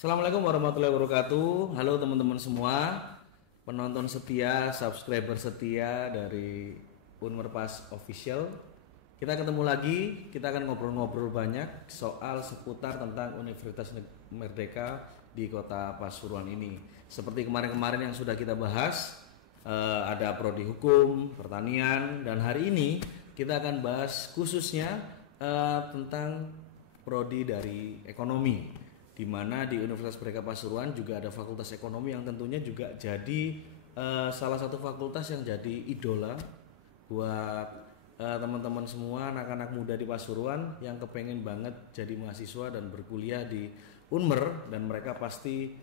Assalamualaikum warahmatullahi wabarakatuh. Halo teman-teman semua, penonton setia, subscriber setia dari Unmerpas Official. Kita ketemu lagi, kita akan ngobrol-ngobrol banyak soal seputar tentang Universitas Merdeka di Kota Pasuruan ini. Seperti kemarin-kemarin yang sudah kita bahas, ada prodi hukum, pertanian, dan hari ini kita akan bahas khususnya tentang prodi dari ekonomi, di mana di Universitas Merdeka Pasuruan juga ada Fakultas Ekonomi yang tentunya juga jadi salah satu fakultas yang jadi idola buat teman-teman semua, anak-anak muda di Pasuruan yang kepengen banget jadi mahasiswa dan berkuliah di Unmer, dan mereka pasti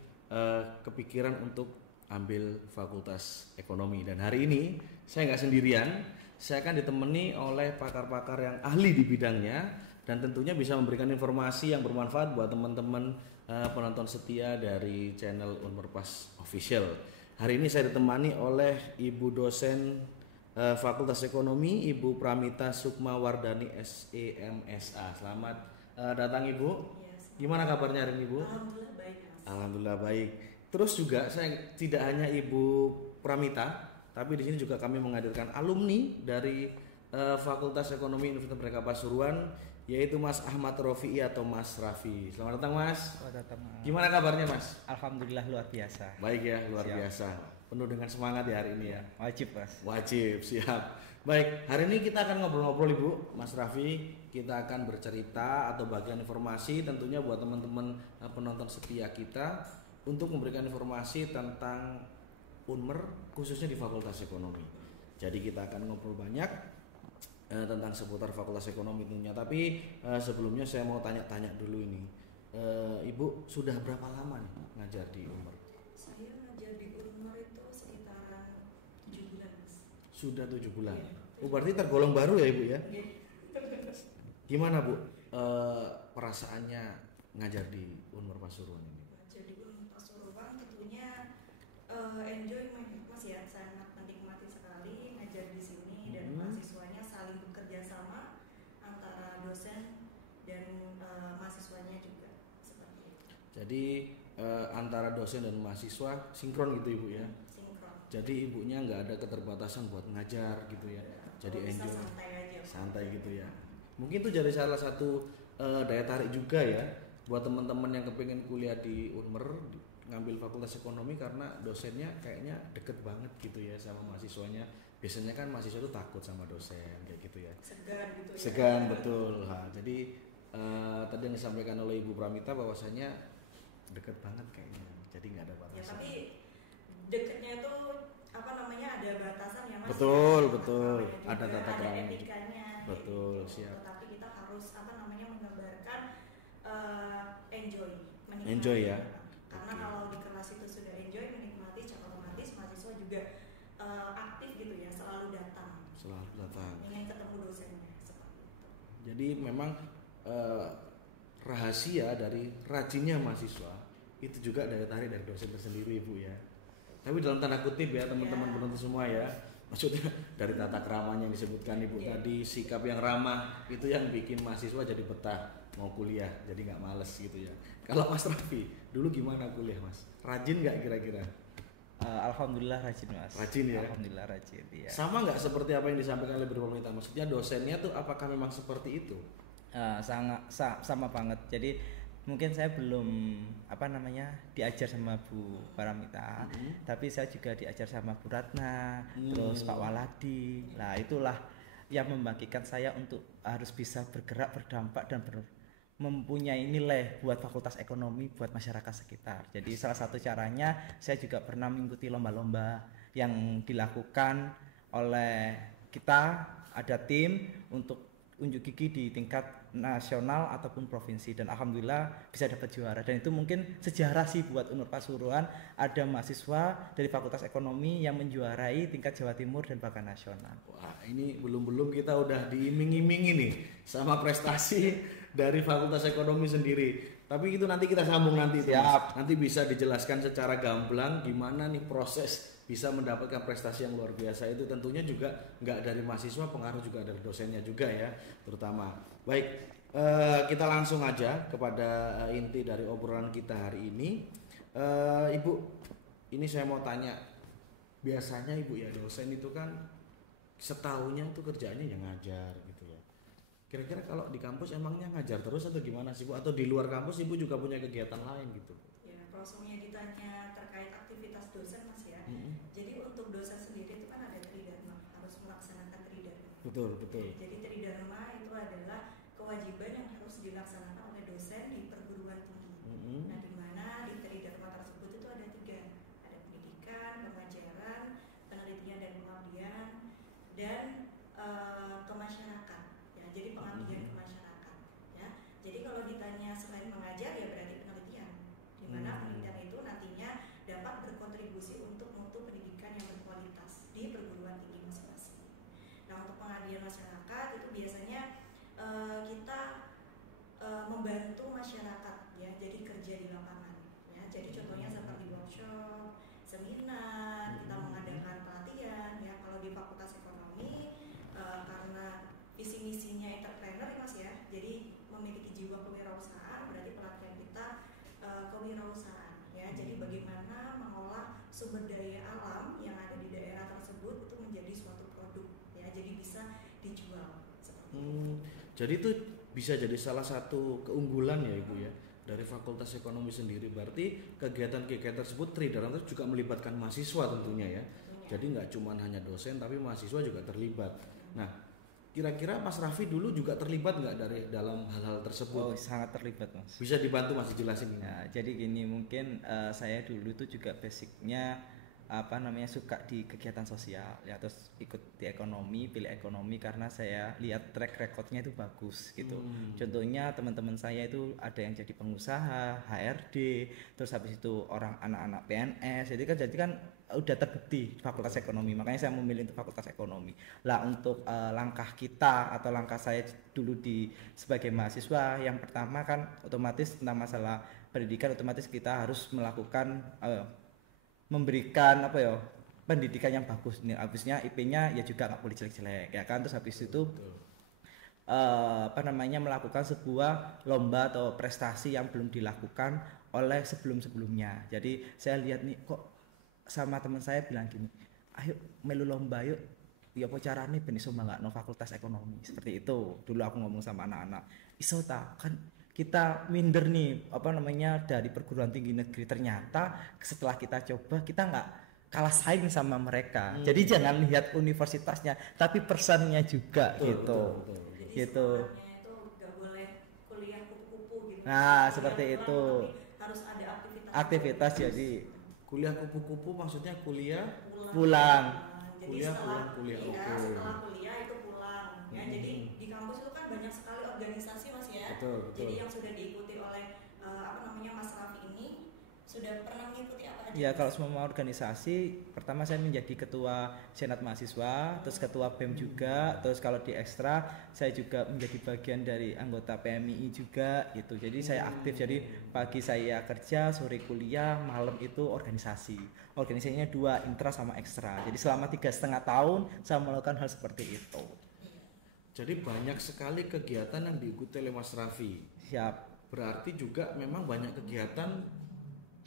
kepikiran untuk ambil Fakultas Ekonomi. Dan hari ini saya nggak sendirian, saya akan ditemani oleh pakar-pakar yang ahli di bidangnya dan tentunya bisa memberikan informasi yang bermanfaat buat teman-teman penonton setia dari channel Unmerpas Official. Hari ini saya ditemani oleh Ibu dosen Fakultas Ekonomi, Ibu Pramita Sukmawardani SEMSA. Selamat datang Ibu. Gimana kabarnya hari ini Ibu? Alhamdulillah baik, Mas. Alhamdulillah baik. Terus juga saya tidak hanya Ibu Pramita, tapi di sini juga kami menghadirkan alumni dari Fakultas Ekonomi Universitas Merdeka Pasuruan, yaitu Mas Ahmad Rofi'i atau Mas Raffi. Selamat datang Mas. Selamat datang, Mas. Gimana kabarnya Mas? Alhamdulillah luar biasa. Baik ya, luar Siap. biasa. Penuh dengan semangat ya hari ini ya. Wajib, Mas. Wajib, siap. Baik, hari ini kita akan ngobrol-ngobrol Ibu, Mas Raffi. Kita akan bercerita atau bagian informasi tentunya buat teman-teman penonton setia kita untuk memberikan informasi tentang Unmer khususnya di Fakultas Ekonomi. Jadi kita akan ngobrol banyak tentang seputar Fakultas Ekonomi tentunya. Tapi sebelumnya saya mau tanya-tanya dulu ini. Ibu sudah berapa lama nih ngajar di Unmer? Saya ngajar di Unmer itu sekitaran 7 bulan, Mas. Sudah 7 bulan. Iya. Oh, berarti tergolong baru ya Ibu ya? Oke. Gimana Bu perasaannya ngajar di Unmer Pasuruan ini? Ngajar di Unmer Pasuruan tentunya enjoy, Mas ya. Sangat menikmati sekali ngajar di sini dan mahasiswanya saling bekerja sama antara dosen dan mahasiswanya juga seperti itu. Jadi antara dosen dan mahasiswa sinkron gitu Ibu ya? Sinkron. Jadi ibunya nggak ada keterbatasan buat ngajar gitu ya? Jadi Kalau bisa enjoy, santai aja. santai gitu ya? Mungkin itu jadi salah satu daya tarik juga ya buat teman-teman yang kepengen kuliah di Unmer, ngambil Fakultas Ekonomi, karena dosennya kayaknya deket banget gitu ya sama mahasiswanya. Biasanya kan mahasiswa itu takut sama dosen kayak gitu ya? Segan gitu ya. Segan, betul. Nah, jadi tadi yang disampaikan oleh Ibu Pramita bahwasanya deket banget kayaknya, jadi nggak ada Ya, batasan. tapi deketnya itu ada batasan ya, Mas. Betul, Ya, betul. juga, Ada tata ada krama. etikanya. Betul, kayak gitu. siap. Tapi kita harus menggambarkan enjoy, menikmati. Enjoy ya. Karena Oke. kalau di kelas itu sudah enjoy, menikmati, secara otomatis mahasiswa juga aktif gitu ya, selalu datang. Selalu datang. Ingin ketemu dosennya seperti itu. Jadi memang rahasia dari rajinnya mahasiswa itu juga daya tarik dari dosen tersendiri Ibu ya. Tapi dalam tanda kutip ya teman-teman Ya. penonton semua ya. Maksudnya dari tata keramanya yang disebutkan Ibu Ya. tadi, sikap yang ramah itu yang bikin mahasiswa jadi betah mau kuliah, jadi nggak males gitu ya. Kalau Mas Raffi dulu gimana kuliah Mas? Rajin nggak kira-kira? Alhamdulillah rajin, Mas. Rajin ya? Alhamdulillah rajin, iya. Sama nggak seperti apa yang disampaikan oleh Ibu Pramita? Maksudnya dosennya tuh apakah memang seperti itu? Sama banget. Jadi mungkin saya belum diajar sama Bu Paramita, tapi saya juga diajar sama Bu Ratna, terus Pak Waladi. Nah, itulah yang membagikan saya untuk harus bisa bergerak, berdampak dan mempunyai nilai buat Fakultas Ekonomi, buat masyarakat sekitar. Jadi salah satu caranya saya juga pernah mengikuti lomba-lomba yang dilakukan oleh kita, ada tim untuk unjuk gigi di tingkat nasional ataupun provinsi, dan alhamdulillah bisa dapat juara. Dan itu mungkin sejarah sih buat Unmer Pasuruan, ada mahasiswa dari Fakultas Ekonomi yang menjuarai tingkat Jawa Timur dan bahkan nasional. Wah, ini belum kita udah diiming-imingi nih sama prestasi dari Fakultas Ekonomi sendiri. Tapi itu nanti kita sambung nanti. Siap. Nanti bisa dijelaskan secara gamblang gimana nih proses bisa mendapatkan prestasi yang luar biasa itu. Tentunya juga nggak dari mahasiswa, pengaruh juga dari dosennya juga ya, terutama. Baik, Kita langsung aja kepada inti dari obrolan kita hari ini. Ibu, ini saya mau tanya, biasanya Ibu ya dosen itu kan setahunnya itu kerjaannya yang ngajar gitu ya. Kira-kira kalau di kampus emangnya ngajar terus atau gimana sih Bu? Atau di luar kampus Ibu juga punya kegiatan lain gitu? Ya, kalau semuanya ditanya terkait aktivitas dosen Mas ya. Jadi untuk dosen sendiri itu kan ada tridharma, harus melaksanakan tridharma. Betul. Jadi tridharma itu adalah kewajiban yang harus dilaksanakan oleh dosen di perguruan tinggi. Nah, di mana di tridharma tersebut itu ada 3, ada pendidikan, pengajaran, penelitian dan pengabdian, dan ke masyarakat. Ya, jadi pengabdian ke masyarakat. Ya, jadi kalau ditanya selain mengajar ya berarti penelitian, di mana penelitian itu nantinya dapat berkontribusi untuk mutu pendidikan yang berkualitas di perguruan tinggi masing-masing. Nah, untuk pengabdian masyarakat itu biasanya kita membantu masyarakat ya, jadi kerja di lapangan ya. Jadi contohnya seperti workshop, seminar, kita mengadakan pelatihan ya. Kalau di Fakultas Ekonomi karena visi misinya entrepreneur ya Mas ya, jadi memiliki jiwa kewirausahaan, berarti pelatihan kita kewirausahaan ya. Jadi bagaimana mengolah sumber daya alam yang ada di daerah tersebut itu menjadi suatu produk ya, jadi bisa dijual seperti itu. Jadi itu bisa jadi salah satu keunggulan ya Ibu ya dari Fakultas Ekonomi sendiri. Berarti kegiatan-kegiatan tersebut tridharma itu juga melibatkan mahasiswa tentunya ya. Jadi nggak cuma hanya dosen tapi mahasiswa juga terlibat. Nah, kira-kira Mas Raffi dulu juga terlibat nggak dari dalam hal-hal tersebut? Oh, sangat terlibat Mas. Bisa dibantu Mas jelasin. Ya, jadi gini, mungkin saya dulu itu juga basicnya suka di kegiatan sosial ya, terus ikut di ekonomi, pilih ekonomi karena saya lihat track recordnya itu bagus gitu. Contohnya teman-teman saya itu ada yang jadi pengusaha, HRD, terus habis itu anak-anak PNS, jadi kan udah terbukti Fakultas Ekonomi, makanya saya memilih untuk Fakultas Ekonomi. Lah untuk langkah kita atau langkah saya dulu sebagai mahasiswa, yang pertama kan otomatis tentang masalah pendidikan, otomatis kita harus melakukan memberikan pendidikan yang bagus. Nih habisnya IP-nya ya juga nggak boleh jelek-jelek ya kan. Terus habis itu melakukan sebuah lomba atau prestasi yang belum dilakukan oleh sebelum-sebelumnya. Jadi saya lihat nih kok sama teman saya bilang gini, ayo melu lomba yuk, ya apa carane ben iso manggakno Fakultas Ekonomi. Seperti itu dulu aku ngomong sama anak-anak. Iso ta kan kita minder nih dari perguruan tinggi negeri, ternyata setelah kita coba kita nggak kalah saing sama mereka. Jadi jangan lihat universitasnya tapi persennya juga gitu. Jadi gitu. itu nggak boleh kuliah kupu-kupu gitu. Nah, seperti itu. Harus ada Aktivitas jadi Kuliah kupu-kupu maksudnya kuliah pulang. Jadi Kuliah setelah pulang, iya, oke. setelah kuliah itu pulang ya. Jadi di kampus itu kan banyak sekali organisasi Mas ya. Betul. Jadi yang sudah diikuti oleh Mas Raffi ini sudah pernah mengikuti apa aja? Ya kalau semua organisasi, pertama saya menjadi ketua senat mahasiswa, terus ketua BEM juga, terus kalau di ekstra saya juga menjadi bagian dari anggota PMII juga gitu. Jadi saya aktif, jadi pagi saya kerja, sore kuliah, malam itu organisasi. Organisasinya 2, intra sama ekstra. Jadi selama 3,5 tahun saya melakukan hal seperti itu. Jadi banyak sekali kegiatan yang diikuti oleh Mas Raffi. Siap. Berarti juga memang banyak kegiatan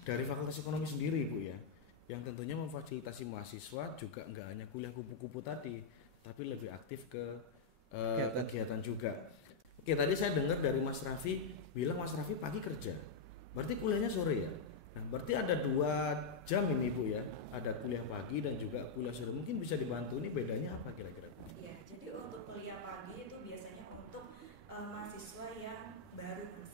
dari Fakultas Ekonomi sendiri Bu ya, yang tentunya memfasilitasi mahasiswa juga nggak hanya kuliah kupu-kupu tadi, tapi lebih aktif ke kegiatan juga. Oke, tadi saya dengar dari Mas Raffi bilang Mas Raffi pagi kerja, berarti kuliahnya sore ya. Nah, berarti ada 2 jam ini Bu ya, ada kuliah pagi dan juga kuliah sore. Mungkin bisa dibantu, ini bedanya apa kira-kira? Iya, jadi untuk kuliah pagi itu biasanya untuk mahasiswa yang baru Mas.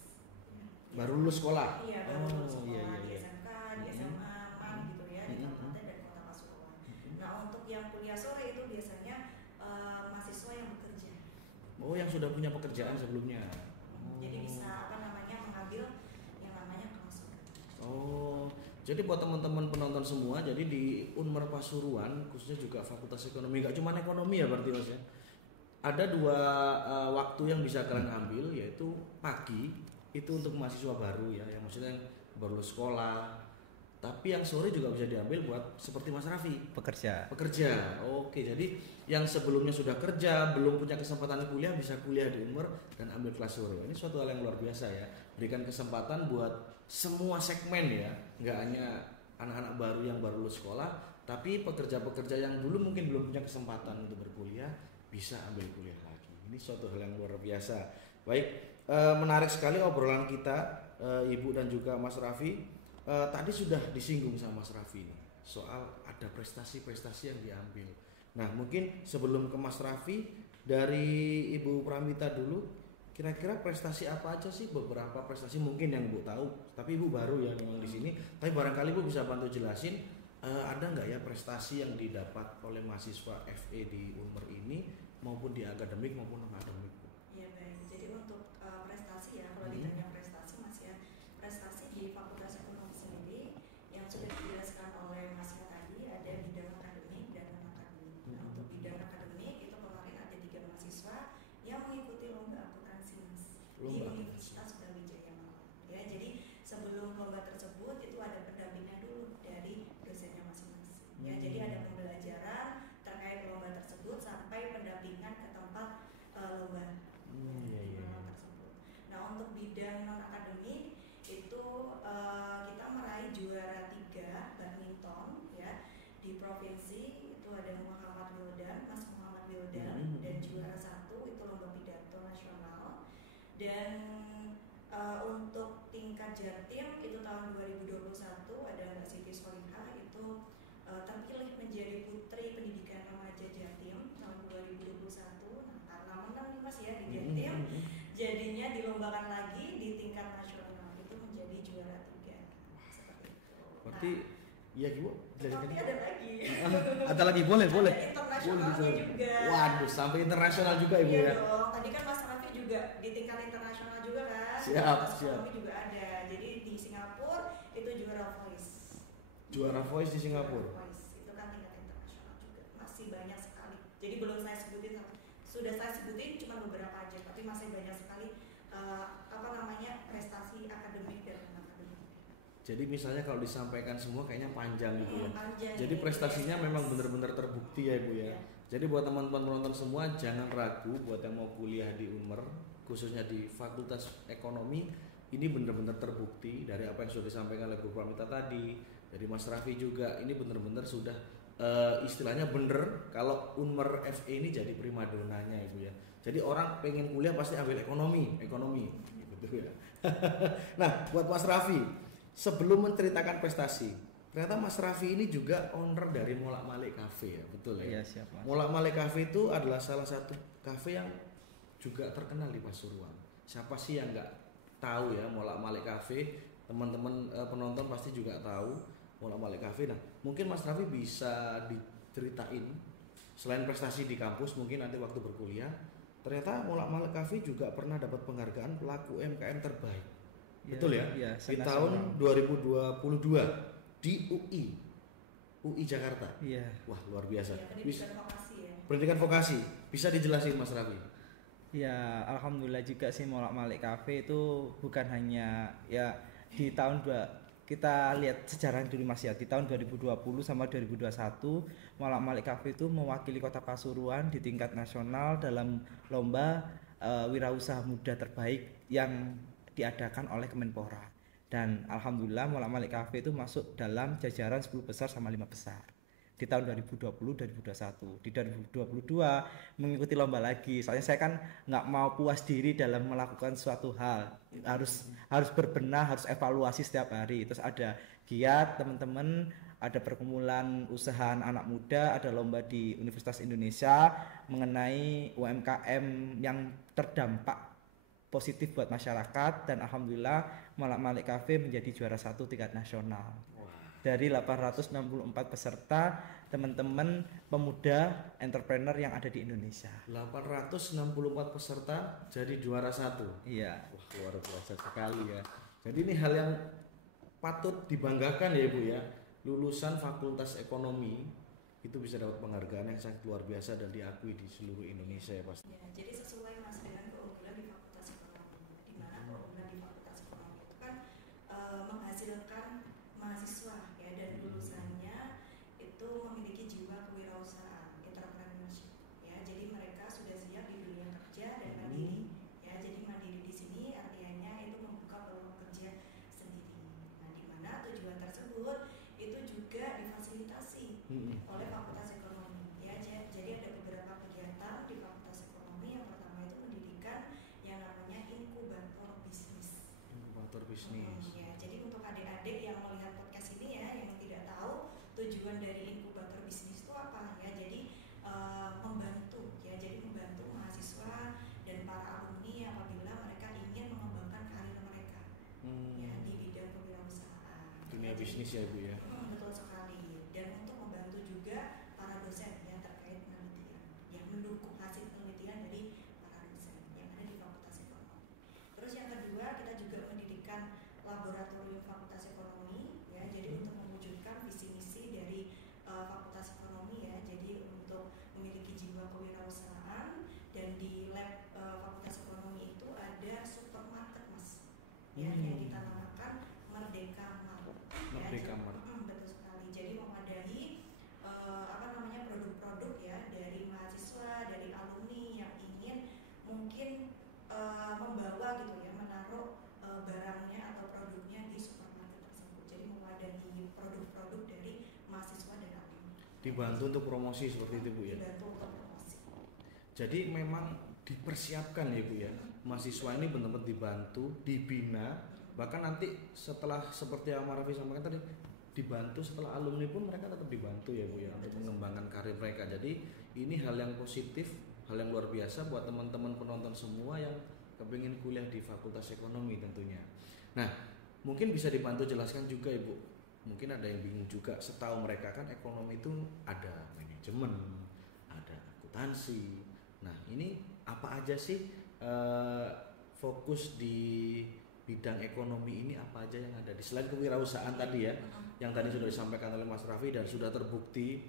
Baru lulus sekolah? Iya, baru lulus sekolah iya. di SMK, di SMA, MAN gitu ya, di Kabupaten dan Kota Pasuruan. Nah, untuk yang kuliah sore itu biasanya mahasiswa yang bekerja. Oh, yang sudah punya pekerjaan sebelumnya. Jadi bisa mengambil yang namanya kelas sore. Oh, jadi buat teman-teman penonton semua, jadi di Unmer Pasuruan khususnya juga Fakultas Ekonomi, nggak cuma ekonomi ya berarti Mas ya. Ada 2 waktu yang bisa kalian ambil, yaitu pagi itu untuk mahasiswa baru ya, yang maksudnya yang baru lulus sekolah, tapi yang sore juga bisa diambil buat seperti Mas Raffi Pekerja. Oke, jadi yang sebelumnya sudah kerja belum punya kesempatan kuliah bisa kuliah di Unmer dan ambil kelas sore. Ini suatu hal yang luar biasa ya, berikan kesempatan buat semua segmen ya, nggak hanya anak-anak baru yang baru lulus sekolah, tapi pekerja-pekerja yang dulu mungkin belum punya kesempatan untuk berkuliah bisa ambil kuliah lagi. Ini suatu hal yang luar biasa. Baik, menarik sekali obrolan kita, Ibu dan juga Mas Raffi. Tadi sudah disinggung sama Mas Raffi nih, soal ada prestasi-prestasi yang diambil. Nah, mungkin sebelum ke Mas Raffi, dari Ibu Pramita dulu, kira-kira prestasi apa aja sih, beberapa prestasi mungkin yang Ibu tahu, tapi Ibu baru ya memang di sini. Tapi barangkali Ibu bisa bantu jelasin, ada nggak ya prestasi yang didapat oleh mahasiswa FE di Unmer ini, maupun di akademik maupun non akademik? Iya baik. Jadi untuk prestasi ya, kalau ditanya prestasi Mas ya, prestasi di Fakultas Ekonomi sendiri yang sudah dijelaskan oleh Mas ya tadi ada bidang akademik dan non akademik. Nah, untuk bidang akademik itu kemarin ada 3 mahasiswa yang mengikuti lomba akuntansi Mas di Universitas Brawijaya Malang. Ya, jadi sebelum lomba tersebut itu ada pendampingan dulu dari dosennya masing-masing. Ya, jadi ada pembelajaran terkait lomba tersebut sampai pendampingan ke tempat lomba tersebut. Nah, untuk bidang non akademik itu kita meraih juara 3 badminton ya di provinsi, itu ada Muhammad Wildan, Mas Muhammad Wildan, dan juara 1 itu lomba pidato nasional. Dan untuk tingkat Jatim itu tahun 2021 ada Mbak Siti Solihah itu terpilih menjadi Putri Pendidikan Remaja Jatim tahun 2021. Nah, karena menang nih Mas ya di Jatim, jadinya dilombakan lagi di tingkat nasional, itu menjadi juara 3. Seperti itu. Berarti iya Bu, Tapi ada lagi. Ada lagi, boleh. Ada internasionalnya juga. Waduh, sampai internasional juga Ibu Iya ya. dong. Tadi kan Mas Raffi juga di tingkat internasional juga kan. Siap. Ekonomi juga ada. Jadi di Singapura itu juara voice. Juara voice di Singapura. Voice itu kan tingkat internasional juga. Masih banyak sekali. Jadi belum saya sebutin, sudah saya sebutin cuma beberapa aja, tapi masih banyak sekali prestasi akademik dan non akademik. Jadi misalnya kalau disampaikan semua kayaknya panjang gitu ya. Panjang. Jadi prestasinya memang benar-benar terbukti ya Ibu ya. Jadi buat teman-teman penonton semua jangan ragu buat yang mau kuliah di Unmer, khususnya di Fakultas Ekonomi, ini benar-benar terbukti dari apa yang sudah disampaikan oleh Bu Pramita tadi, dari Mas Raffi juga, ini benar-benar sudah istilahnya bener kalau Unmer FE ini jadi primadonanya Ibu ya. Jadi orang pengen kuliah pasti ambil ekonomi gitu ya. Nah, buat Mas Raffi, sebelum menceritakan prestasi, ternyata Mas Raffi ini juga owner dari Molak Malik Cafe ya, betul ya? Iya, siap Mas. Molak Malik Cafe itu adalah salah satu cafe yang juga terkenal di Pasuruan. Siapa sih yang nggak tahu ya Molak Malik Cafe? Teman-teman penonton pasti juga tahu Molak Malik Cafe. Nah, mungkin Mas Raffi bisa diceritain selain prestasi di kampus, mungkin nanti waktu berkuliah, ternyata Molak Malik Cafe juga pernah dapat penghargaan pelaku UMKM terbaik. Ya, betul ya? Ya, di tahun 2022 di UI Jakarta. Iya. Wah, luar biasa. Ya, pendidikan vokasi ya. Pendidikan vokasi. Bisa dijelasin Mas Raffi? Ya, alhamdulillah juga sih Molak Malik Cafe itu bukan hanya ya di tahun kita lihat sejarah dulu Mas ya, di tahun 2020 sama 2021 Molak Malik Cafe itu mewakili Kota Pasuruan di tingkat nasional dalam lomba wirausaha muda terbaik yang diadakan oleh Kemenpora. Dan alhamdulillah Molak Malik Cafe itu masuk dalam jajaran 10 besar sama 5 besar di tahun 2020-2021. Di 2022 mengikuti lomba lagi. Soalnya saya kan nggak mau puas diri dalam melakukan suatu hal. Harus berbenah, harus evaluasi setiap hari. Terus ada giat teman-teman, ada perkumpulan usaha anak muda, ada lomba di Universitas Indonesia mengenai UMKM yang terdampak positif buat masyarakat, dan alhamdulillah Molak Malik Cafe menjadi juara 1 tingkat nasional. Dari 864 peserta, teman-teman pemuda entrepreneur yang ada di Indonesia. 864 peserta jadi juara 1. Iya. Wah, luar biasa sekali ya. Jadi ini hal yang patut dibanggakan ya Ibu ya. Lulusan Fakultas Ekonomi itu bisa dapat penghargaan yang sangat luar biasa dan diakui di seluruh Indonesia ya pasti. Ya, jadi sesuai Mas dengan keunggulan di Fakultas Ekonomi, di mana keunggulan di Fakultas Ekonomi itu kan menghasilkan mahasiswa ya bisnis ya Ibu ya. Betul sekali. Dan untuk membantu juga para dosen yang terkait penelitian, yang mendukung hasil penelitian dari para dosen yang ada di Fakultas Ekonomi. Terus yang kedua, kita juga mendirikan laboratorium Fakultas Ekonomi ya. Jadi untuk mewujudkan visi misi dari Fakultas Ekonomi ya. Jadi untuk memiliki jiwa kewirausahaan, dan di lab Fakultas Ekonomi itu ada supermarket Mas. Ya, yang kita namakan Merdeka Mart. Merdeka Ya, Mart. betul sekali. Jadi memadahi produk-produk ya dari mahasiswa, dari alumni yang ingin mungkin membawa gitu ya, menaruh barangnya atau produknya di supermarket tersebut. Jadi memadahi produk-produk dari mahasiswa dan alumni. Dibantu untuk promosi seperti itu Bu ya. Dibantu untuk promosi. Jadi memang dipersiapkan ya Bu ya. Mahasiswa ini benar-benar dibantu, dibina, bahkan nanti setelah seperti yang Mas Raffi sampaikan tadi, dibantu setelah alumni pun mereka tetap dibantu ya Bu ya untuk mengembangkan karir mereka. Jadi ini hal yang positif, hal yang luar biasa buat teman-teman penonton semua yang kepingin kuliah di Fakultas Ekonomi tentunya. Nah, mungkin bisa dibantu jelaskan juga Ibu. Mungkin ada yang bingung juga, setahu mereka kan ekonomi itu ada manajemen, ada akuntansi. Nah, ini apa aja sih fokus di bidang ekonomi ini, apa aja yang ada di selain kewirausahaan tadi ya, yang tadi sudah disampaikan oleh Mas Raffi dan sudah terbukti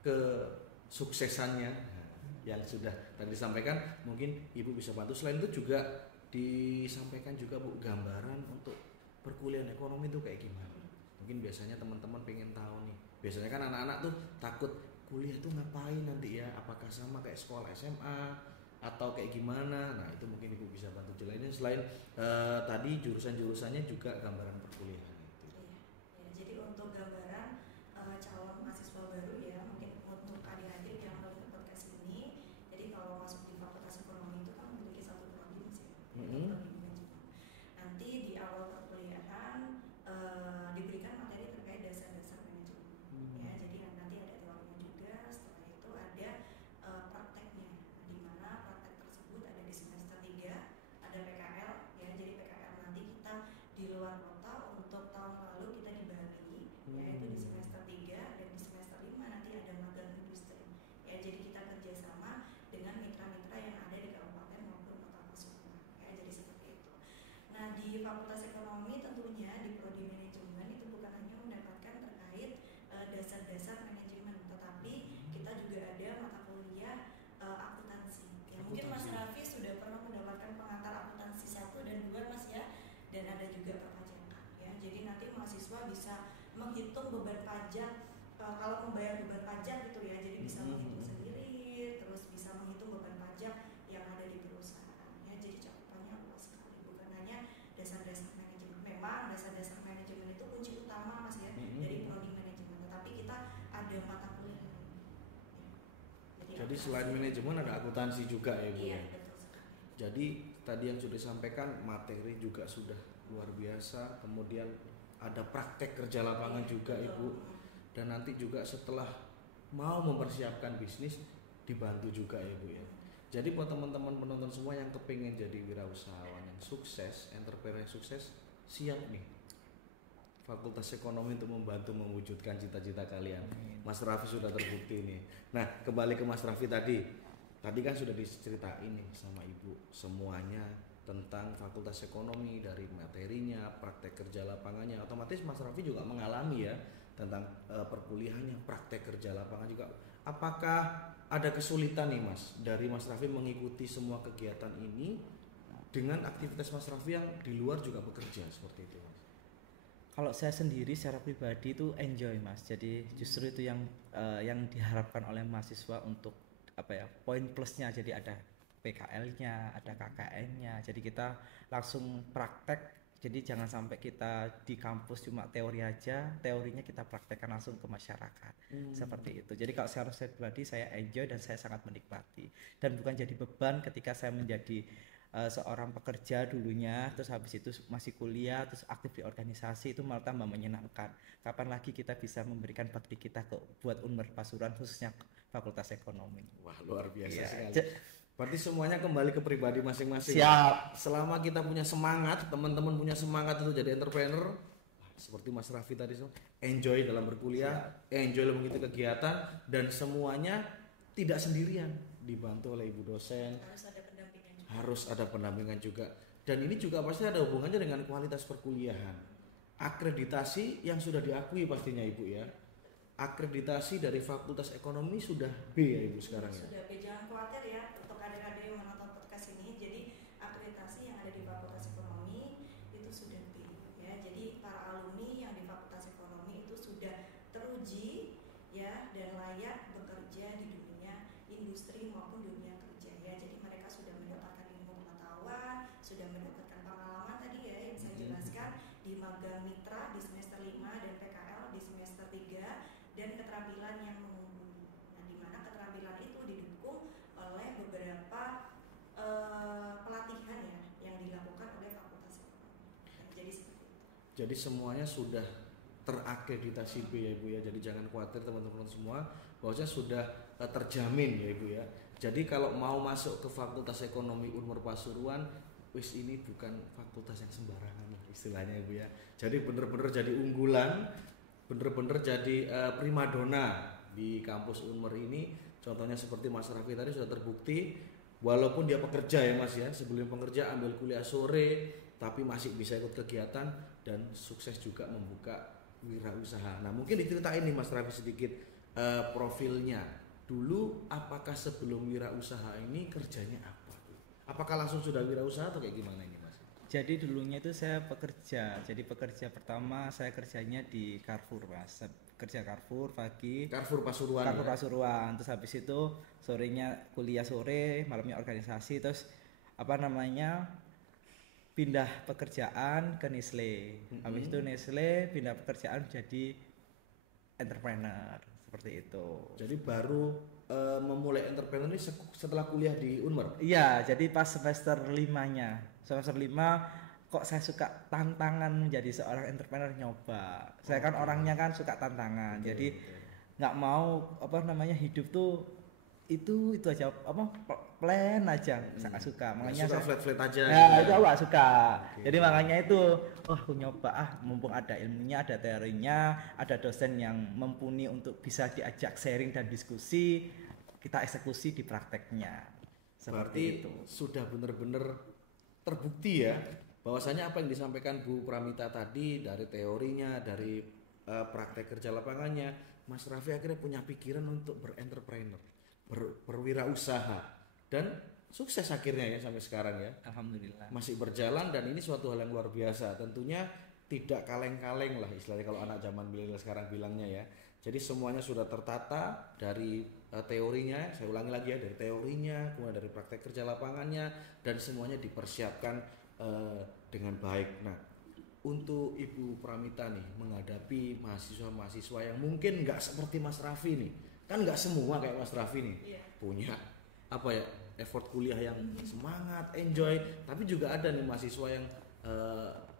kesuksesannya yang sudah tadi disampaikan, mungkin Ibu bisa bantu. Selain itu juga disampaikan juga Bu gambaran untuk perkuliahan ekonomi itu kayak gimana. Mungkin biasanya teman-teman pengen tahu nih. Biasanya kan anak-anak tuh takut kuliah tuh ngapain nanti ya, apakah sama kayak sekolah SMA atau kayak gimana. Nah itu mungkin Ibu bisa bantu jelasin selain tadi jurusan-jurusannya juga gambaran perkuliahan itu. Ya, jadi untuk gambaran calon mahasiswa baru ya, mungkin untuk adik-adik yang menonton podcast ini, jadi kalau masuk di Fakultas Ekonomi itu kan memiliki satu prodi Mas ya, prodi manajemen. Nanti di awal perkuliahan diberikan materi terkait dasar-dasar manajemen. Ya, jadi nanti ada teorinya juga. Setelah itu ada prakteknya, di mana praktek tersebut ada di semester 3, ada PKL ya. Jadi PKL nanti kita di luar kota, untuk tahun lalu kita di Bali yaitu di semester 3, dan di semester 5 nanti ada magang industri ya. Jadi kita kerjasama dengan mitra-mitra yang ada di kabupaten maupun kota Pasuruan ya. Jadi seperti itu. Nah di Fakultas Ekonomi tentunya di prodi manajemen itu bukan hanya mendapatkan terkait dasar-dasar manajemen, tetapi kita juga ada mata kuliah akuntansi. Ya, mungkin Mas Raffi sudah pernah mendapatkan pengantar akuntansi 1 dan 2 Mas ya, dan ada juga perpajakan ya. Jadi nanti mahasiswa bisa menghitung beban pajak kalau membayar beban pajak gitu ya. Jadi bisa menghitung sendiri, terus bisa menghitung beban pajak yang ada di perusahaan ya. Jadi cakupannya luas sekali, bukan hanya dasar-dasar manajemen. Memang dasar-dasar manajemen itu kunci utama Mas ya dari prodi manajemen, tetapi kita ada mata kuliah lain. Ya. Jadi selain manajemen ada akuntansi juga ya Bu iya, ya. betul sekali. Jadi tadi yang sudah disampaikan materi juga sudah luar biasa, kemudian ada praktek kerja lapangan juga Ibu, dan nanti juga setelah mau mempersiapkan bisnis dibantu juga ya Bu ya. Jadi buat teman-teman penonton semua yang kepingin jadi wirausahawan yang sukses, entrepreneur yang sukses, siap nih Fakultas Ekonomi untuk membantu mewujudkan cita-cita kalian. Mas Raffi sudah terbukti nih. Nah kembali ke Mas Raffi tadi kan sudah diceritain nih sama Ibu semuanya tentang Fakultas Ekonomi, dari materinya, praktek kerja lapangannya. Otomatis Mas Raffi juga mengalami ya tentang perkuliahannya, praktek kerja lapangan juga. Apakah ada kesulitan nih Mas dari Mas Raffi mengikuti semua kegiatan ini dengan aktivitas Mas Raffi yang di luar juga bekerja seperti itu Mas? Kalau saya sendiri secara pribadi itu enjoy Mas. Jadi justru itu yang diharapkan oleh mahasiswa untuk apa ya, poin plusnya. Jadi ada PKL-nya, ada KKN-nya. Jadi kita langsung praktek. Jadi jangan sampai kita di kampus cuma teori aja, teorinya kita praktekkan langsung ke masyarakat. Seperti itu. Jadi kalau secara pribadi saya enjoy dan saya sangat menikmati. Dan bukan jadi beban ketika saya menjadi seorang pekerja dulunya, terus habis itu masih kuliah, terus aktif di organisasi, itu malah tambah menyenangkan. Kapan lagi kita bisa memberikan bakti kita buat Unmer Pasuruan, khususnya Fakultas Ekonomi. Wah luar biasa Ya, sekali. Berarti semuanya kembali ke pribadi masing-masing. Siap. Selama kita punya semangat, teman-teman punya semangat untuk jadi entrepreneur, seperti Mas Raffi tadi, enjoy dalam berkuliah, enjoy dalam mengikuti kegiatan, dan semuanya tidak sendirian, dibantu oleh ibu dosen. Harus ada pendampingan juga. Dan ini juga pasti ada hubungannya dengan kualitas perkuliahan. Akreditasi yang sudah diakui pastinya Ibu ya. Akreditasi dari Fakultas Ekonomi sudah B ya Ibu sekarang ya. Sudah B, jangan khawatir ya untuk adik-adik yang menonton podcast ini. Jadi akreditasi yang ada di Fakultas Ekonomi itu sudah B ya. Jadi para alumni yang di Fakultas Ekonomi itu sudah teruji ya dan layak bekerja di dunia industri maupun dunia kerja ya. Jadi mereka sudah mendapatkan ilmu pengetahuan, sudah mendapatkan pengalaman tadi ya yang saya jelaskan di magang mitra di semester 5 dan PKL di semester 3 dan keterampilan yang mengungguli. Nah, di mana keterampilan itu didukung oleh beberapa pelatihan ya yang dilakukan oleh Fakultas Ekonomi. Jadi seperti itu. Jadi semuanya sudah terakreditasi B ya Ibu ya. Jadi jangan khawatir teman-teman semua, bahwasanya sudah terjamin ya Ibu ya. Jadi kalau mau masuk ke Fakultas Ekonomi Unmar Pasuruan, wis ini bukan fakultas yang sembarangan lah istilahnya Ibu ya. Jadi bener-bener jadi unggulan, bener-bener jadi primadona di kampus Unmar ini. Contohnya seperti Mas Raffi tadi sudah terbukti, walaupun dia pekerja ya Mas ya, sebelum pekerja ambil kuliah sore, tapi masih bisa ikut kegiatan dan sukses juga membuka wirausaha. Nah mungkin diceritain nih Mas Raffi sedikit profilnya. Dulu apakah sebelum wirausaha ini kerjanya apa? Apakah langsung sudah wirausaha atau kayak gimana ini Mas? Jadi dulunya itu saya pekerja. Jadi pekerja pertama saya kerjanya di Carrefour Mas. Kerja Carrefour pagi. Carrefour Pasuruan. Carrefour ya? Pasuruan. Terus habis itu sorenya kuliah sore, malamnya organisasi. Terus apa namanya? Pindah pekerjaan ke Nestle. Habis itu Nestle pindah pekerjaan jadi entrepreneur seperti itu. Jadi baru memulai entrepreneur ini setelah kuliah di Unmar. Iya, jadi pas semester 5-nya. Semester 5 kok saya suka tantangan menjadi seorang entrepreneur, nyoba. Saya kan orangnya kan suka tantangan. Betul, jadi betul. nggak mau apa namanya hidup tuh itu aja apa plan aja sangat suka, makanya suka saya flat aja nah gitu itu ya? aku gak suka. Oke. Jadi makanya itu aku nyoba mumpung ada ilmunya, ada teorinya, ada dosen yang mumpuni untuk bisa diajak sharing dan diskusi, kita eksekusi di prakteknya seperti Berarti itu. sudah benar-benar terbukti ya bahwasanya apa yang disampaikan Bu Pramita tadi dari teorinya, dari praktek kerja lapangannya, Mas Raffi akhirnya punya pikiran untuk berentrepreneur, berwirausaha, dan sukses akhirnya ya sampai sekarang ya. Alhamdulillah. Masih berjalan dan ini suatu hal yang luar biasa. Tentunya tidak kaleng-kaleng lah istilahnya kalau anak zaman milenial sekarang bilangnya ya. Jadi semuanya sudah tertata dari teorinya, saya ulangi lagi ya, dari teorinya, kemudian dari praktek kerja lapangannya, dan semuanya dipersiapkan dengan baik. Nah, untuk Ibu Pramita nih menghadapi mahasiswa-mahasiswa yang mungkin nggak seperti Mas Raffi nih, kan nggak semua kayak Mas Raffi nih punya apa ya effort kuliah yang semangat, enjoy, tapi juga ada nih mahasiswa yang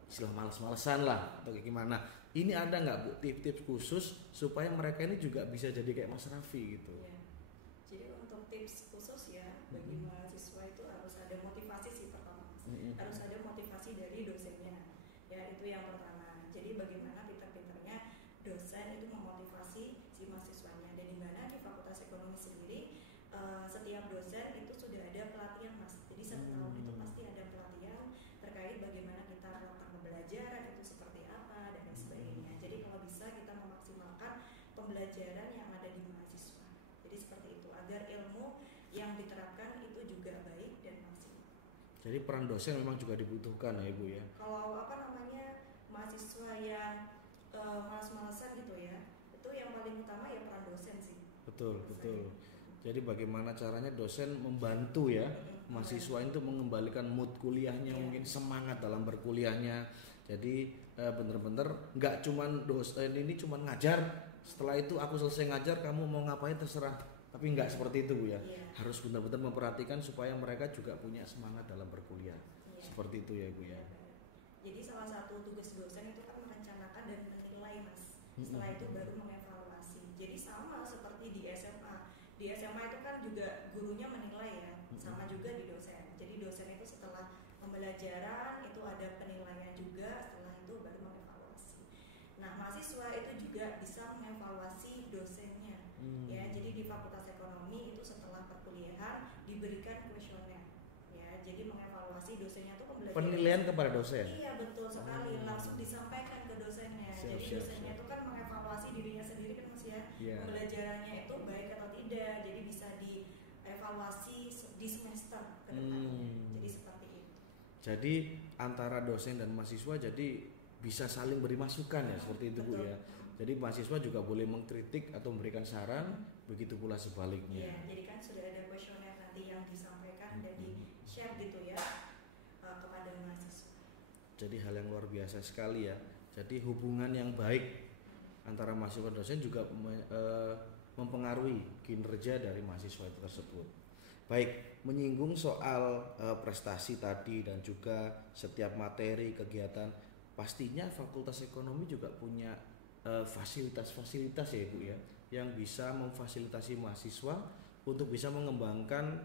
istilah males-malesan lah atau kayak gimana. Ini ada nggak Bu tips-tips khusus supaya mereka ini juga bisa jadi kayak Mas Raffi gitu? Ya. Jadi untuk tips khusus ya bagi mahasiswa itu harus ada motivasi sih pertama. Harus ada motivasi dari dosennya. Ya itu yang pertama. Jadi bagaimana pintar-pintarnya dosen itu memotivasi si mahasiswanya. Dan di mana di Fakultas Ekonomi sendiri setiap dosen itu sudah ada pelatihan Mas. Jadi setahun itu pasti ada pelatihan terkait bagaimana kita melakukan pembelajaran itu seperti apa dan lain sebagainya. Jadi kalau bisa kita memaksimalkan pembelajaran yang ada di mahasiswa. Jadi seperti itu agar ilmu yang diterapkan itu juga baik dan maksimal. Jadi peran dosen memang juga dibutuhkan ya Ibu ya. Kalau apa namanya mahasiswa yang malas-malasan gitu ya, itu yang paling utama ya peran dosen sih. Betul, betul. Jadi bagaimana caranya dosen membantu ya mahasiswa itu mengembalikan mood kuliahnya, mungkin semangat dalam berkuliahnya. Jadi bener-bener nggak cuman dosen ini cuman ngajar, setelah itu aku selesai ngajar kamu mau ngapain terserah. Tapi nggak seperti itu Bu ya. Harus benar-benar memperhatikan supaya mereka juga punya semangat dalam berkuliah. Seperti itu ya Bu ya. Jadi salah satu tugas dosen itu kan merencanakan dan menilai Mas. Setelah itu baru mengevaluasi. Jadi sama seperti di SMA. Di SMA itu kan juga gurunya menilai ya, sama juga di dosen. Jadi dosen itu setelah pembelajaran itu ada penilaian juga, setelah itu baru mengevaluasi. mahasiswa itu juga bisa mengevaluasi dosennya. Ya, jadi di Fakultas Ekonomi itu setelah perkuliahan diberikan kuesioner. Ya, jadi mengevaluasi dosennya itu pembelajaran. Penilaian kepada dosen. Iya, betul sekali. Langsung disampaikan ke dosennya. Jadi dosennya itu kan mengevaluasi dirinya sendiri kan Mas ya. Pembelajarannya itu baik atau tidak. Jadi bisa dievaluasi di semester ke depannya. Jadi seperti itu. Jadi antara dosen dan mahasiswa jadi bisa saling beri masukan ya, seperti itu Bu ya. Jadi mahasiswa juga boleh mengkritik atau memberikan saran, begitu pula sebaliknya. Iya, jadi kan sudah ada kuesioner nanti yang disampaikan dan di-share gitu ya kepada mahasiswa. Jadi hal yang luar biasa sekali ya. Jadi hubungan yang baik antara mahasiswa dan dosen juga mempengaruhi kinerja dari mahasiswa itu tersebut. Baik, menyinggung soal prestasi tadi dan juga setiap materi kegiatan, pastinya Fakultas Ekonomi juga punya fasilitas-fasilitas ya Ibu ya, yang bisa memfasilitasi mahasiswa untuk bisa mengembangkan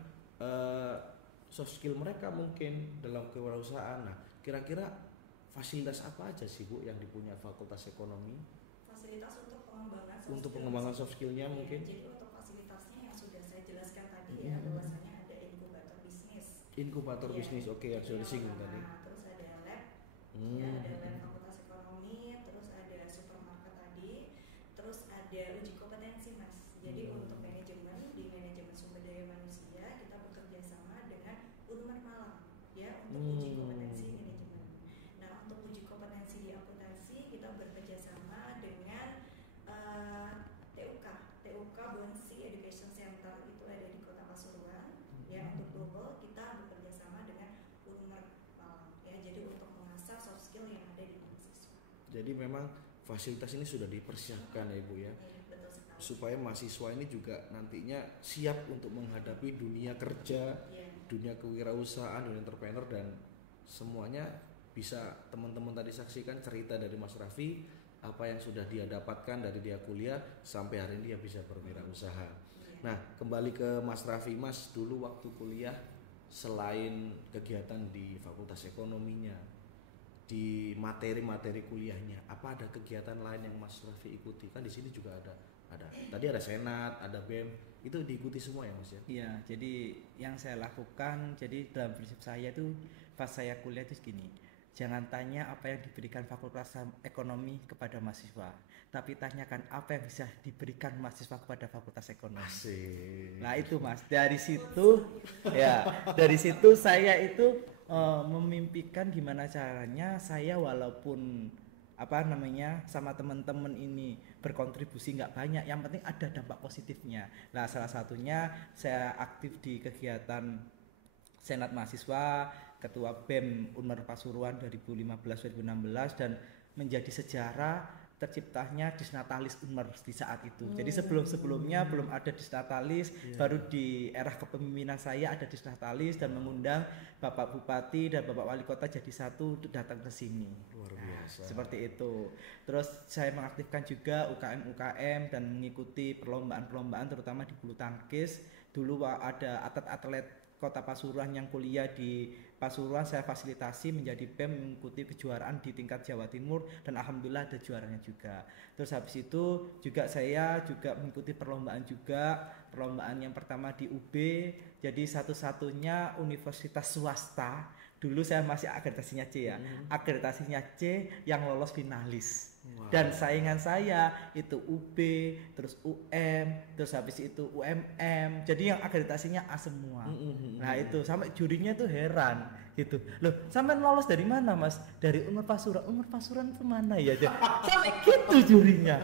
soft skill mereka mungkin dalam kewirausahaan. Nah, kira-kira fasilitas apa aja sih Bu yang dipunya Fakultas Ekonomi? Fasilitas untuk pengembangan soft skill-nya mungkin? Jadi untuk fasilitasnya yang sudah saya jelaskan tadi ya, bahwasanya ada inkubator bisnis. Inkubator bisnis, oke, yang sudah disinggung tadi. Terus ada lab, ya, ada lab Fakultas Ekonomi, terus ada supermarket tadi, terus ada uji kompetensi Mas. Jadi untuk manajemen, di manajemen sumber daya manusia kita bekerja sama dengan Unmar Malang ya untuk uji kompetensi manajemen. Nah, untuk uji kompetensi di akuntansi kita bekerja sama dengan TUK Bonsi Education Center, itu ada di Kota Pasuruan. Ya, untuk global kita bekerja sama dengan Unmar Malang ya. Jadi untuk mengasah soft skill yang ada di mahasiswa. Jadi memang fasilitas ini sudah dipersiapkan ya Ibu ya. Betul sekali. Supaya mahasiswa ini juga nantinya siap untuk menghadapi dunia kerja, dunia kewirausahaan, dunia entrepreneur, dan semuanya bisa teman-teman tadi saksikan cerita dari Mas Raffi, apa yang sudah dia dapatkan dari dia kuliah sampai hari ini dia bisa berwirausaha. Nah, kembali ke Mas Raffi, Mas dulu waktu kuliah selain kegiatan di Fakultas Ekonominya, di materi-materi kuliahnya, apa ada kegiatan lain yang Mas Raffi ikuti? Kan di sini juga ada tadi ada senat, ada BEM, itu diikuti semua ya Mas ya? Iya, jadi yang saya lakukan, jadi dalam prinsip saya itu pas saya kuliah itu gini, jangan tanya apa yang diberikan Fakultas Ekonomi kepada mahasiswa, tapi tanyakan apa yang bisa diberikan mahasiswa kepada Fakultas Ekonomi. Asik. Nah itu Mas, dari situ ya, dari situ saya itu memimpikan gimana caranya saya walaupun sama teman-teman ini berkontribusi nggak banyak, yang penting ada dampak positifnya. Nah salah satunya saya aktif di kegiatan Senat Mahasiswa, Ketua BEM Unmar Pasuruan 2015-2016, dan menjadi sejarah terciptanya Disnatalis Unmar di saat itu. Jadi sebelum-sebelumnya belum ada Disnatalis, baru di era kepemimpinan saya ada Disnatalis dan mengundang Bapak Bupati dan Bapak Wali Kota jadi satu untuk datang ke sini. Luar biasa. Seperti itu. Terus saya mengaktifkan juga UKM-UKM dan mengikuti perlombaan-perlombaan terutama di bulu tangkis. Dulu ada atlet-atlet Kota Pasuruan yang kuliah di Pasuruan, saya fasilitasi menjadi BEM mengikuti kejuaraan di tingkat Jawa Timur, dan alhamdulillah ada juaranya juga. Terus habis itu juga saya juga mengikuti perlombaan yang pertama di UB, jadi satu-satunya universitas swasta. Dulu saya masih akreditasinya C ya, akreditasinya C yang lolos finalis. Wow. Dan saingan saya itu UB, terus UM, terus habis itu UMM. Jadi yang akreditasinya A semua. Nah itu sampai jurinya tuh heran gitu. Loh, sampai lolos dari mana Mas? Dari Unmar Pasuruan. Unmar Pasuruan itu mana ya? Sampai gitu jurinya.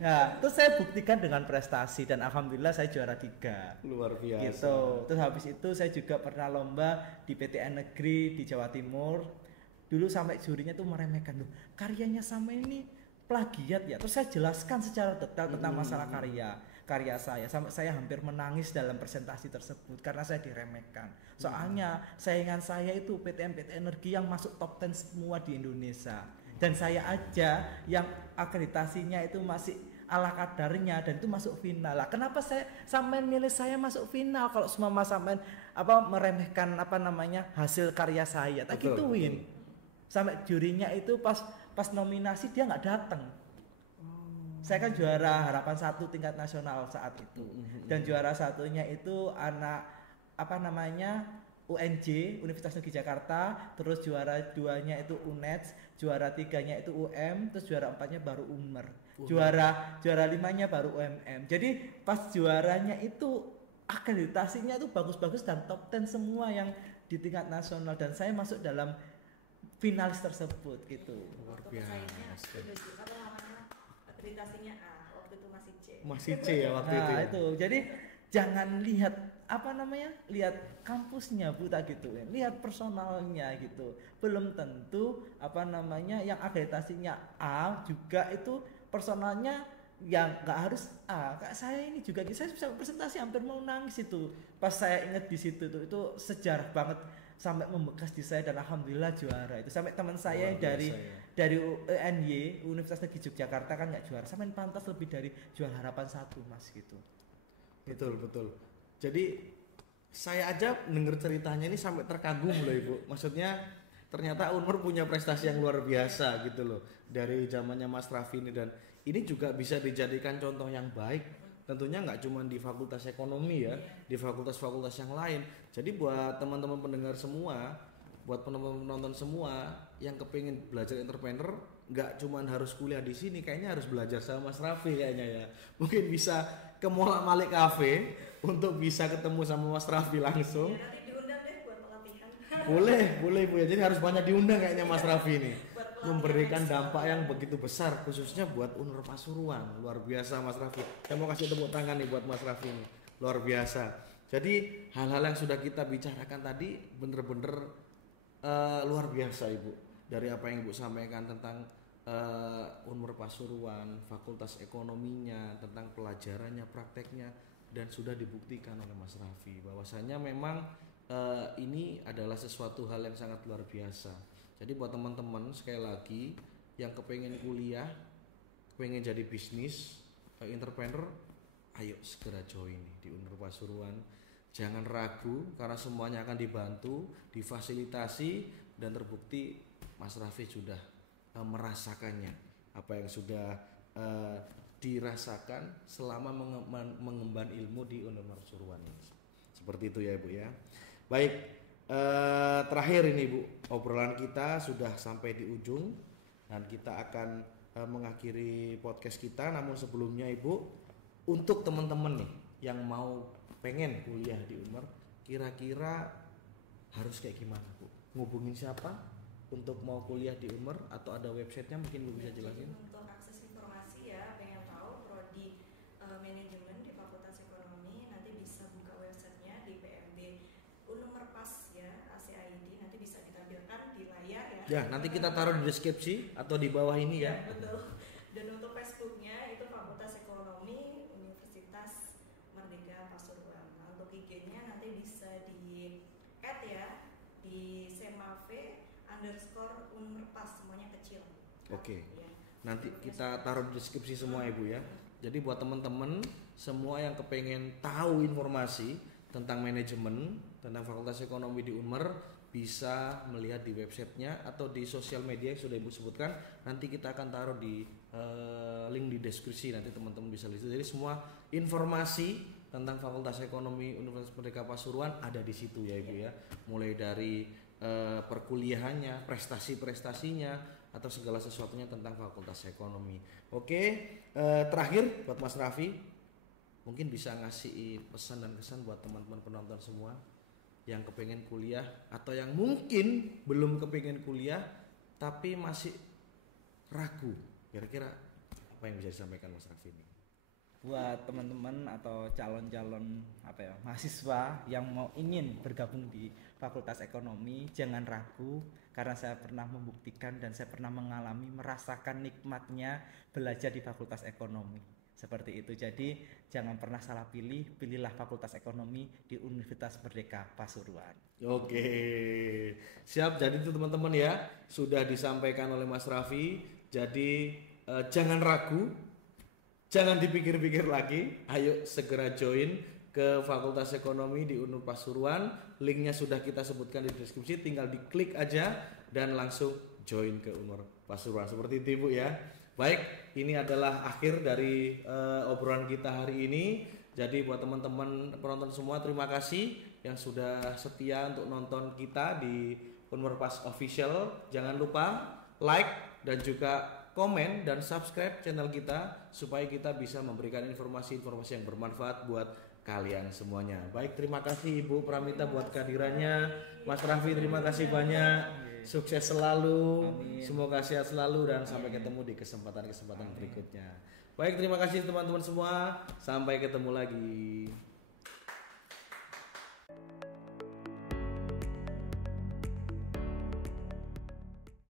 Nah, terus saya buktikan dengan prestasi dan alhamdulillah saya juara 3. Luar biasa. Gitu. Terus habis itu saya juga pernah lomba di PTN negeri di Jawa Timur. Dulu sampai jurinya tuh meremehkan, loh karyanya sama ini plagiat ya. Terus saya jelaskan secara detail tentang masalah karya saya, sampai saya hampir menangis dalam presentasi tersebut karena saya diremehkan. Soalnya saingan saya itu PTN energi yang masuk top 10 semua di Indonesia, dan saya aja yang akreditasinya itu masih ala kadarnya dan itu masuk final. Lah kenapa saya sampean milih saya masuk final kalau semua mas sampean meremehkan hasil karya saya? Tak gituin. Sampai jurinya itu pas nominasi dia nggak datang. Saya kan juara harapan 1 tingkat nasional saat itu. Dan juara satunya itu anak apa namanya UNJ Universitas Negeri Jakarta, terus juara 2-nya itu UNED, juara 3-nya itu UM, terus juara 4-nya baru UNMER. Juara 5-nya baru UMM. Jadi pas juaranya itu akreditasinya itu bagus-bagus dan top 10 semua yang di tingkat nasional, dan saya masuk dalam finalis tersebut gitu. Luar Waktu pesaingnya biasa. udah juga apa namanya akreditasinya A, waktu itu masih C. Masih C ya waktu itu. Nah Ya? itu, jadi jangan lihat apa namanya, lihat kampusnya Bu tak gitu, lihat personalnya gitu. Belum tentu apa namanya yang akreditasinya A juga itu personalnya yang nggak harus A. Kayak saya ini juga, saya bisa presentasi hampir mau nangis itu. Pas saya ingat di situ tuh, itu sejarah banget sampai membekas di saya, dan alhamdulillah juara itu. Sampai teman saya yang Luar biasa, ya. dari UNY Universitas Negeri Yogyakarta kan nggak juara, sampai pantas lebih dari juara harapan 1 Mas gitu. Betul. Jadi saya aja denger ceritanya ini sampai terkagum loh Ibu. Maksudnya ternyata Unmer punya prestasi yang luar biasa gitu loh. Dari zamannya Mas Raffi ini, dan ini juga bisa dijadikan contoh yang baik. Tentunya nggak cuma di Fakultas Ekonomi ya, di fakultas-fakultas yang lain. Jadi buat teman-teman pendengar semua, buat penonton semua yang kepingin belajar entrepreneur, nggak cuma harus kuliah di sini, kayaknya harus belajar sama Mas Raffi kayaknya ya. Mungkin bisa ke Mola Malik Cafe untuk bisa ketemu sama Mas Raffi langsung. Ya, nanti diundang deh buat pelatihan. Boleh Bu ya. Jadi harus banyak diundang kayaknya Mas Raffi ini. Buat pelatihan Memberikan ekspor. dampak yang begitu besar khususnya buat Unmer Pasuruan. Luar biasa Mas Raffi. Saya mau kasih tepuk tangan nih buat Mas Raffi ini. Luar biasa. Jadi hal-hal yang sudah kita bicarakan tadi bener-bener luar biasa Ibu. Dari apa yang Ibu sampaikan tentang Unmer Pasuruan, fakultas ekonominya, tentang pelajarannya, prakteknya, dan sudah dibuktikan oleh Mas Raffi bahwasanya memang ini adalah sesuatu hal yang sangat luar biasa. Jadi buat teman-teman sekali lagi yang kepengen kuliah, kepengen jadi bisnis, entrepreneur, ayo segera join di Unmer Pasuruan. Jangan ragu karena semuanya akan dibantu, difasilitasi, dan terbukti Mas Raffi sudah merasakannya apa yang sudah dirasakan selama mengemban ilmu di Unmer Pasuruan ini. Seperti itu ya Ibu ya. Baik. Terakhir ini Bu, obrolan kita sudah sampai di ujung dan kita akan mengakhiri podcast kita. Namun sebelumnya Ibu, untuk teman-teman nih yang mau pengen kuliah di Unmer, kira-kira harus kayak gimana Bu? Ngubungin siapa untuk mau kuliah di Unmer, atau ada websitenya mungkin Bu bisa jelasin? Untuk akses informasi ya, pengen tahu prodi manajemen di Fakultas Ekonomi, nanti bisa buka websitenya di PMB Unmerpas ya, ACID, nanti bisa ditampilkan di layar ya. Ya, nanti kita taruh di deskripsi atau di bawah ini ya. Betul. Dan untuk Facebooknya itu Fakultas Ekonomi Universitas Merdeka Pasuruan. Nah, untuk IG-nya nanti bisa di add ya, di semave_unmerpas, semuanya kecil. Oke. Ya. Nanti kita taruh di deskripsi semua Ibu ya. Jadi buat teman-teman semua yang kepengen tahu informasi tentang manajemen, tentang Fakultas Ekonomi di Unmer, bisa melihat di websitenya atau di sosial media yang sudah Ibu sebutkan. Nanti kita akan taruh di link di deskripsi, nanti teman-teman bisa lihat. Jadi semua informasi tentang Fakultas Ekonomi Universitas Merdeka Pasuruan ada di situ ya Ibu ya. Mulai dari perkuliahannya, prestasi-prestasinya, atau segala sesuatunya tentang Fakultas Ekonomi. Oke, terakhir buat Mas Raffi, mungkin bisa ngasih pesan dan kesan buat teman-teman penonton semua yang kepengen kuliah atau yang mungkin belum kepengen kuliah tapi masih ragu. Kira-kira apa yang bisa disampaikan Mas Raffi ini? Buat teman-teman atau calon-calon mahasiswa yang ingin bergabung di Fakultas Ekonomi, jangan ragu, karena saya pernah membuktikan dan saya pernah merasakan nikmatnya belajar di Fakultas Ekonomi. Seperti itu. Jadi jangan pernah salah pilih, pilihlah Fakultas Ekonomi di Universitas Merdeka Pasuruan. Oke, siap. Jadi itu teman-teman ya, sudah disampaikan oleh Mas Raffi. Jadi jangan ragu, jangan dipikir-pikir lagi, ayo segera join ke Fakultas Ekonomi di Unmer Pasuruan. Linknya sudah kita sebutkan di deskripsi, tinggal diklik aja dan langsung join ke Unmer Pasuruan. Seperti itu Ibu ya. Baik, ini adalah akhir dari obrolan kita hari ini. Jadi buat teman-teman penonton semua, terima kasih yang sudah setia untuk nonton kita di Unmerpas Official. Jangan lupa like dan juga komen dan subscribe channel kita supaya kita bisa memberikan informasi-informasi yang bermanfaat buat kalian semuanya. Baik, terima kasih Ibu Pramita buat kehadirannya. Mas Raffi, terima kasih banyak. Sukses selalu. Amin. Semoga sehat selalu dan sampai ketemu di kesempatan-kesempatan berikutnya. Baik, terima kasih teman-teman semua. Sampai ketemu lagi.